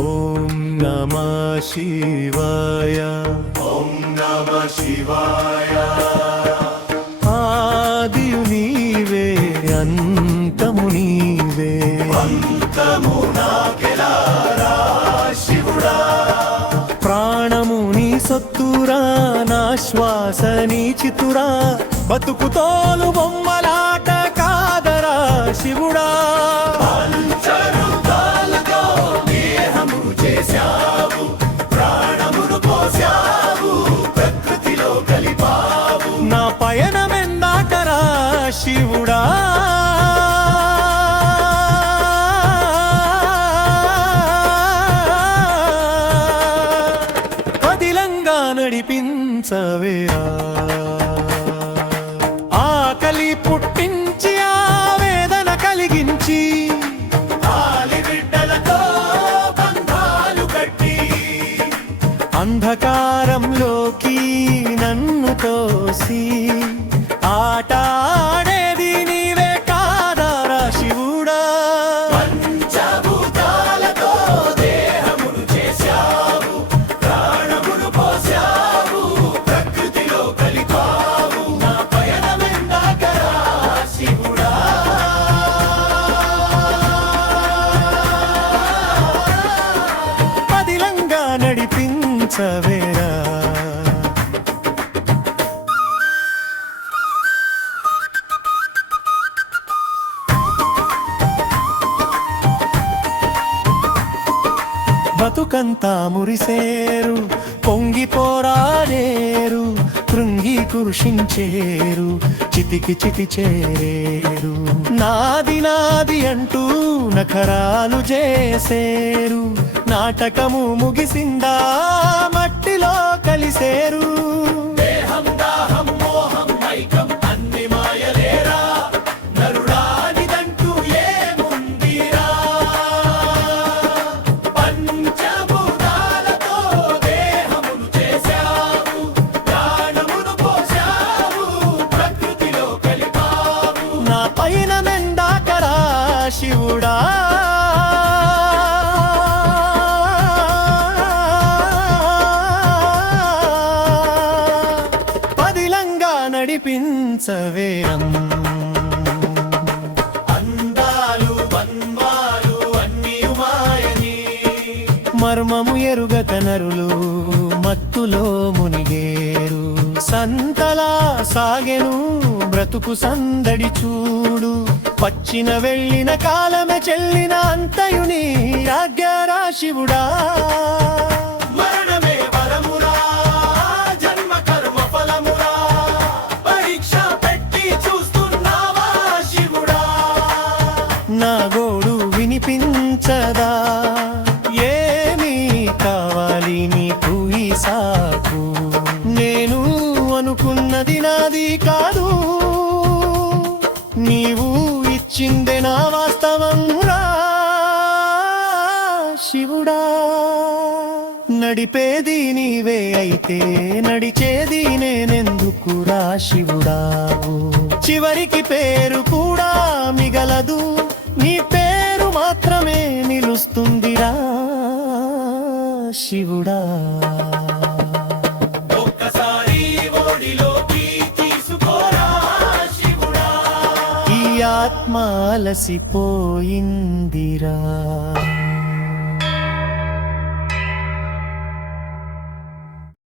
ఓం నమః శివాయ. ఓం నమః శివాయ. ఆదియు నీవే అంతము నీవే, అంతము నాకెలారా శివుడా. ప్రాణము నీ సొత్తురా, నా శ్వాస నీ చితురా, బతుకు తోలు బొమ్మలాట కాదరా శివుడా. పంచరూపాలతో దేహము చేశావు, ప్రాణమును పోశావు, ప్రకృతిలో కలిపావు. నా పయనమెందాకరా శివుడా. పదిలంగా నడిపించవేరా, ఆకలి పుట్టించి ఆవేదన కలిగించి, ఆలి బిడ్డలతో బంధాలు కట్టి, అంధకారంలోకి నన్ను తోసి ఆట ఆడేది నీవే కాదారా శివుడా. పంచభూతాలతో దేహమును చేశావు, ప్రాణమును పోశావు, ప్రకృతిలో కలిపావు. నా పయనమెందాకరా శివుడా. పదిలంగా నడిపించవేరా. బతుకంతా మురిసేరు, పొంగి పోరాడేరు, కృంగి కృషించేరు, చితికి చితి చేరేరు. నాది నాది అంటూ నఖరాలు చేసేరు, నాటకము ముగిసిందా మట్టిలో కలిసేరు. దేహం దాహం మోహం మైకం అన్ని మాయలేరా, నరుడానిదంటూ ఏముందిరా. పంచభూతాలతో దేహమును చేశావు, ప్రాణమును పోశావు, ప్రకృతిలో కలిపావు. నా పైన మెందాకరా శివుడా. పదిలంగా నడిపించవేరం. అందాలు బంధాలు అన్నీ మాయని, మర్మము ఎరుగక నరులు మత్తులో మునిగేరు. సంతలా సాగెను బ్రతుకు సందడి చూడు, పచ్చిన వెళ్ళిన కాలమే చెల్లిన అంతయుని ఆజ్ఞరా శివుడా. మరణమే వరమురా, జన్మ కర్మ ఫలమురా, పరీక్ష పెట్టి చూస్తున్నావా శివుడా. నా గోడు వినిపించదా, ఏమీ కావాలి నీకు ఈ సాకు. నేను అనుకున్నది నాది కాదు, నీవు ఇచ్చిందే నా వాస్తవంరా శివుడా. నడిపేది నీవే అయితే నడిచేది నేనెందుకురా శివుడా. చివరికి పేరు కూడా మిగలదు, నీ పేరు మాత్రమే నిలుస్తుందిరా శివుడా. ఒక్కసారి ఓడిలోకి తీసుకోరా శివుడా. ఈ ఆత్మ అలసిపోయిందిరా.